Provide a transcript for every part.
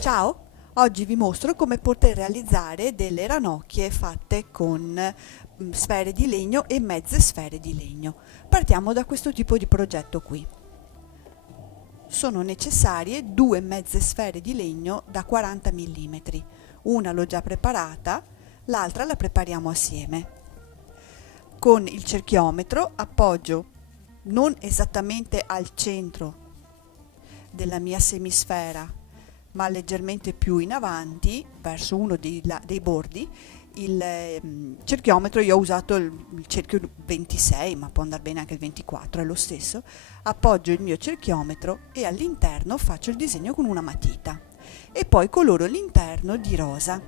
Ciao! Oggi vi mostro come poter realizzare delle ranocchie fatte con sfere di legno e mezze sfere di legno. Partiamo da questo tipo di progetto qui. Sono necessarie due mezze sfere di legno da 40 mm. Una l'ho già preparata, l'altra la prepariamo assieme. Con il cerchiometro appoggio non esattamente al centro della mia semisfera, ma leggermente più in avanti, verso uno dei bordi, il cerchiometro. Io ho usato il cerchio 26, ma può andare bene anche il 24, è lo stesso. Appoggio il mio cerchiometro e all'interno faccio il disegno con una matita e poi coloro l'interno di rosa,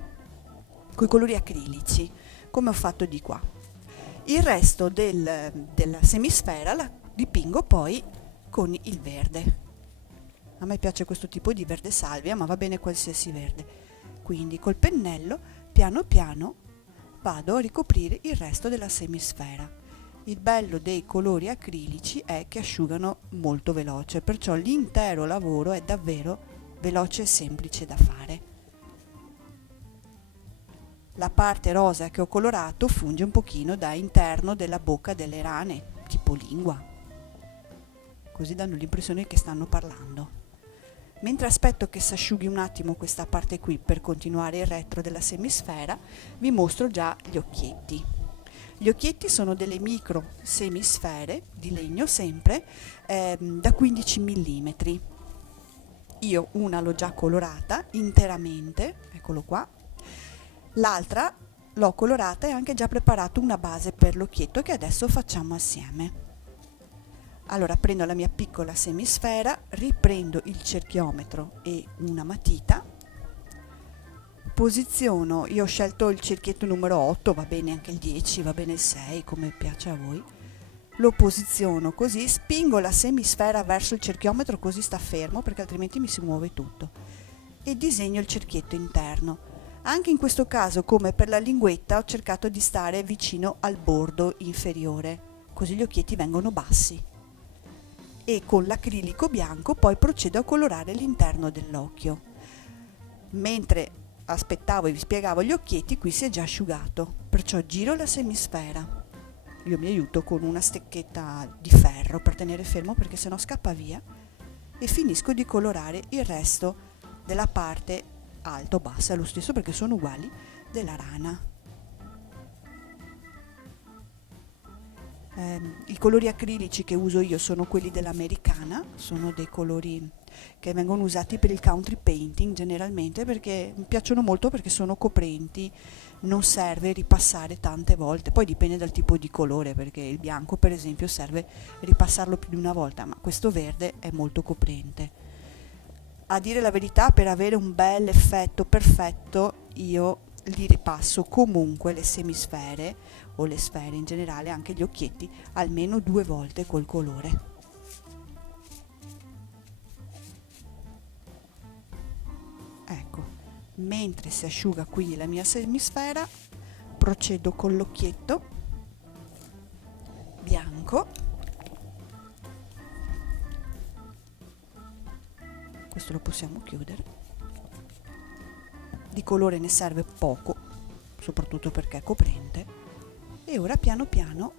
con i colori acrilici, come ho fatto di qua. Il resto della semisfera la dipingo poi con il verde. A me piace questo tipo di verde salvia, ma va bene qualsiasi verde. Quindi col pennello, piano piano, vado a ricoprire il resto della semisfera. Il bello dei colori acrilici è che asciugano molto veloce, perciò l'intero lavoro è davvero veloce e semplice da fare. La parte rosa che ho colorato funge un pochino da interno della bocca delle rane, tipo lingua. Così danno l'impressione che stanno parlando. Mentre aspetto che si asciughi un attimo questa parte qui per continuare il retro della semisfera, vi mostro già gli occhietti. Gli occhietti sono delle micro semisfere di legno sempre da 15 mm. Io una l'ho già colorata interamente, eccolo qua. L'altra l'ho colorata e anche già preparato una base per l'occhietto che adesso facciamo assieme. Allora prendo la mia piccola semisfera, riprendo il cerchiometro e una matita, posiziono, io ho scelto il cerchietto numero 8, va bene anche il 10, va bene il 6, come piace a voi. Lo posiziono così, spingo la semisfera verso il cerchiometro così sta fermo perché altrimenti mi si muove tutto e disegno il cerchietto interno. Anche in questo caso, come per la linguetta, ho cercato di stare vicino al bordo inferiore, così gli occhietti vengono bassi. E con l'acrilico bianco poi procedo a colorare l'interno dell'occhio. Mentre aspettavo e vi spiegavo gli occhietti, qui si è già asciugato, perciò giro la semisfera. Io mi aiuto con una stecchetta di ferro per tenere fermo perché sennò scappa via e finisco di colorare il resto della parte alta o bassa, è lo stesso perché sono uguali, della rana. I colori acrilici che uso io sono quelli dell'Americana, sono dei colori che vengono usati per il country painting generalmente perché mi piacciono molto perché sono coprenti, non serve ripassare tante volte, poi dipende dal tipo di colore perché il bianco per esempio serve ripassarlo più di una volta, ma questo verde è molto coprente. A dire la verità, per avere un bel effetto perfetto io li ripasso comunque le semisfere o le sfere in generale, anche gli occhietti, almeno 2 volte col colore. Ecco, mentre si asciuga qui la mia semisfera, procedo con l'occhietto bianco. Questo lo possiamo chiudere. Di colore ne serve poco, soprattutto perché è coprente. E ora piano piano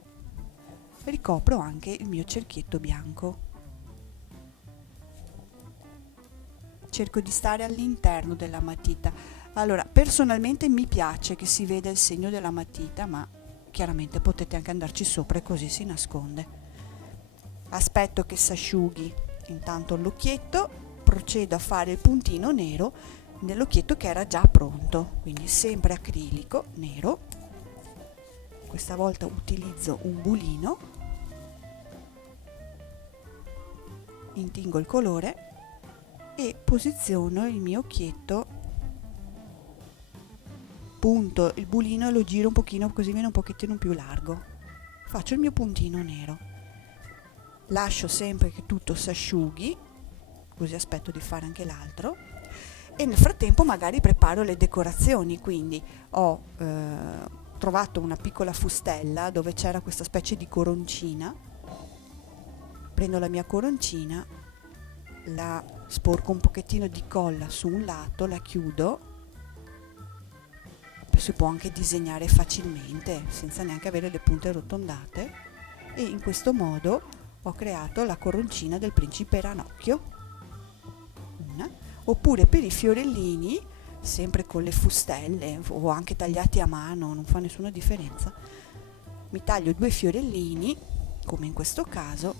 ricopro anche il mio cerchietto bianco. Cerco di stare all'interno della matita. Allora, personalmente mi piace che si veda il segno della matita, ma chiaramente potete anche andarci sopra e così si nasconde. Aspetto che si asciughi intanto l'occhietto, procedo a fare il puntino nero nell'occhietto che era già pronto, quindi sempre acrilico nero. Questa volta utilizzo un bulino, intingo il colore e posiziono il mio occhietto, punto il bulino e lo giro un pochino così viene un pochettino più largo. Faccio il mio puntino nero, lascio sempre che tutto si asciughi, così aspetto di fare anche l'altro e nel frattempo magari preparo le decorazioni, quindi ho trovato una piccola fustella dove c'era questa specie di coroncina, prendo la mia coroncina la sporco un pochettino di colla su un lato, la chiudo. Si può anche disegnare facilmente senza neanche avere le punte arrotondate, e in questo modo ho creato la coroncina del principe ranocchio. Una. Oppure per i fiorellini, sempre con le fustelle o anche tagliati a mano, non fa nessuna differenza, mi taglio 2 fiorellini come in questo caso,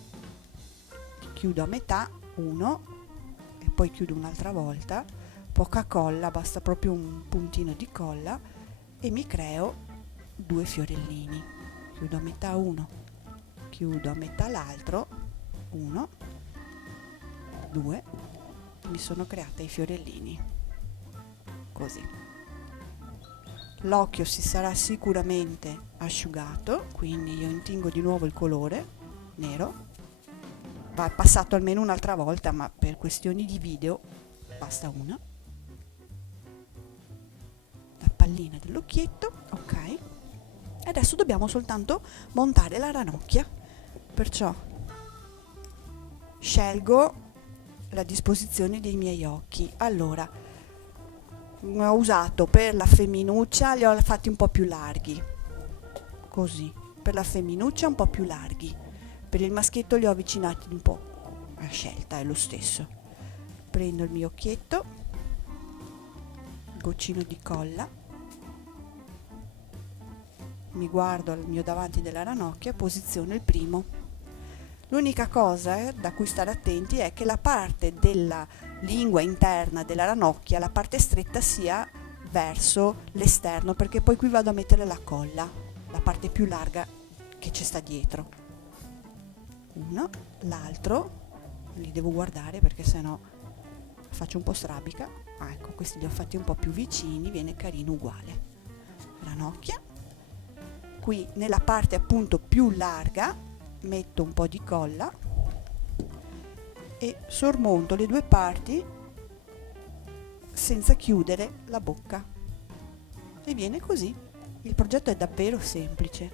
chiudo a metà uno e poi chiudo un'altra volta, poca colla, basta proprio un puntino di colla, e mi creo 2 fiorellini. Chiudo a metà uno, chiudo a metà l'altro, 1, 2, mi sono creata i fiorellini così. L'occhio si sarà sicuramente asciugato, quindi io intingo di nuovo il colore nero, va passato almeno un'altra volta, ma per questioni di video basta una. La pallina dell'occhietto, ok. E adesso dobbiamo soltanto montare la ranocchia, perciò scelgo la disposizione dei miei occhi. Allora, ho usato per la femminuccia, li ho fatti un po' più larghi, così, per la femminuccia un po' più larghi, per il maschietto li ho avvicinati un po', a scelta è lo stesso. Prendo il mio occhietto, goccino di colla, mi guardo al mio davanti della ranocchia, posiziono il primo. L'unica cosa da cui stare attenti è che la parte della lingua interna della ranocchia, la parte stretta, sia verso l'esterno, perché poi qui vado a mettere la colla, la parte più larga che ci sta dietro. Uno, l'altro, li devo guardare perché sennò faccio un po' strabica. Ecco, questi li ho fatti un po' più vicini, viene carino uguale. Ranocchia. Qui nella parte appunto più larga metto un po' di colla e sormonto le 2 parti senza chiudere la bocca, e viene così. Il progetto è davvero semplice.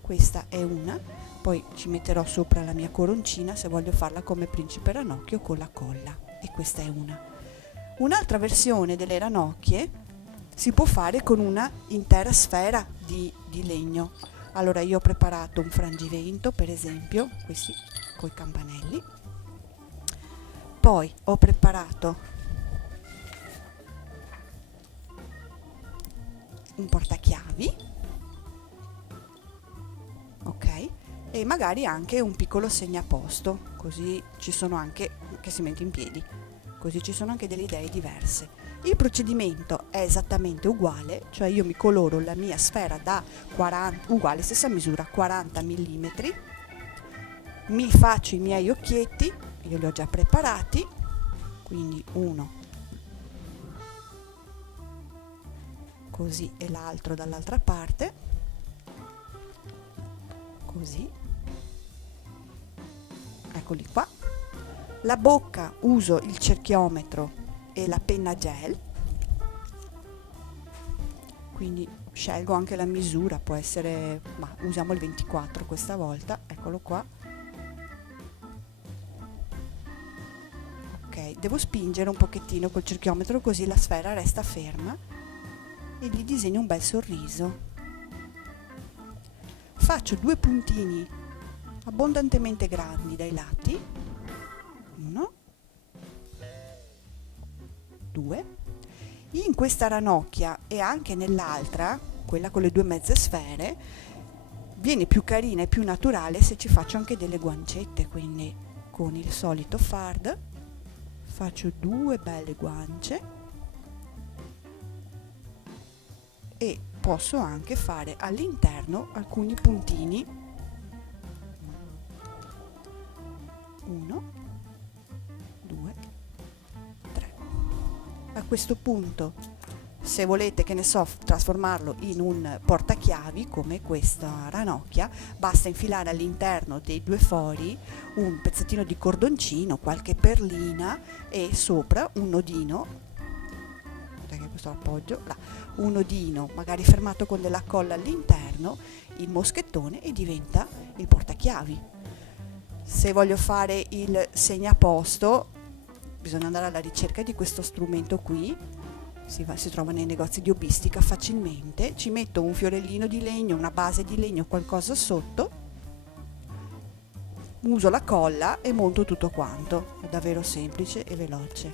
Questa è una, poi ci metterò sopra la mia coroncina se voglio farla come principe ranocchio con la colla, e questa è una. Un'altra versione delle ranocchie si può fare con una intera sfera di legno. Allora io ho preparato un frangivento, per esempio, questi coi campanelli. Poi ho preparato un portachiavi, ok? E magari anche un piccolo segnaposto, così ci sono anche, che si mette in piedi, così ci sono anche delle idee diverse. Il procedimento è esattamente uguale, cioè io mi coloro la mia sfera da 40, uguale, stessa misura, 40 mm, mi faccio i miei occhietti, io li ho già preparati, quindi uno così e l'altro dall'altra parte, così, eccoli qua. La bocca uso il cerchiometro e la penna gel, quindi scelgo anche la misura, può essere, ma usiamo il 24 questa volta, eccolo qua. Ok, devo spingere un pochettino col cerchiometro così la sfera resta ferma e gli disegno un bel sorriso. Faccio 2 puntini abbondantemente grandi dai lati, 1, 2. In questa ranocchia e anche nell'altra, quella con le 2 mezze sfere, viene più carina e più naturale se ci faccio anche delle guancette, quindi con il solito fard faccio 2 belle guance e posso anche fare all'interno alcuni puntini, 1, 2, 3. A questo punto, se volete, che ne so, trasformarlo in un portachiavi come questa ranocchia, basta infilare all'interno dei 2 fori un pezzettino di cordoncino, qualche perlina e sopra un nodino, che questo appoggio là, un nodino magari fermato con della colla all'interno, il moschettone, e diventa il portachiavi. Se voglio fare il segnaposto, bisogna andare alla ricerca di questo strumento qui, si trova nei negozi di hobbistica facilmente. Ci metto un fiorellino di legno, una base di legno, qualcosa sotto, uso la colla e monto tutto quanto. È davvero semplice e veloce.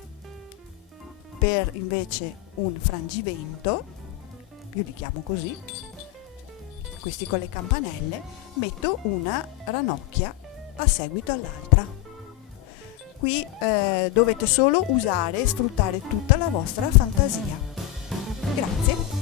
Per invece un frangivento, io li chiamo così, questi con le campanelle, metto una ranocchia a seguito all'altra. Qui dovete solo usare e sfruttare tutta la vostra fantasia. Grazie.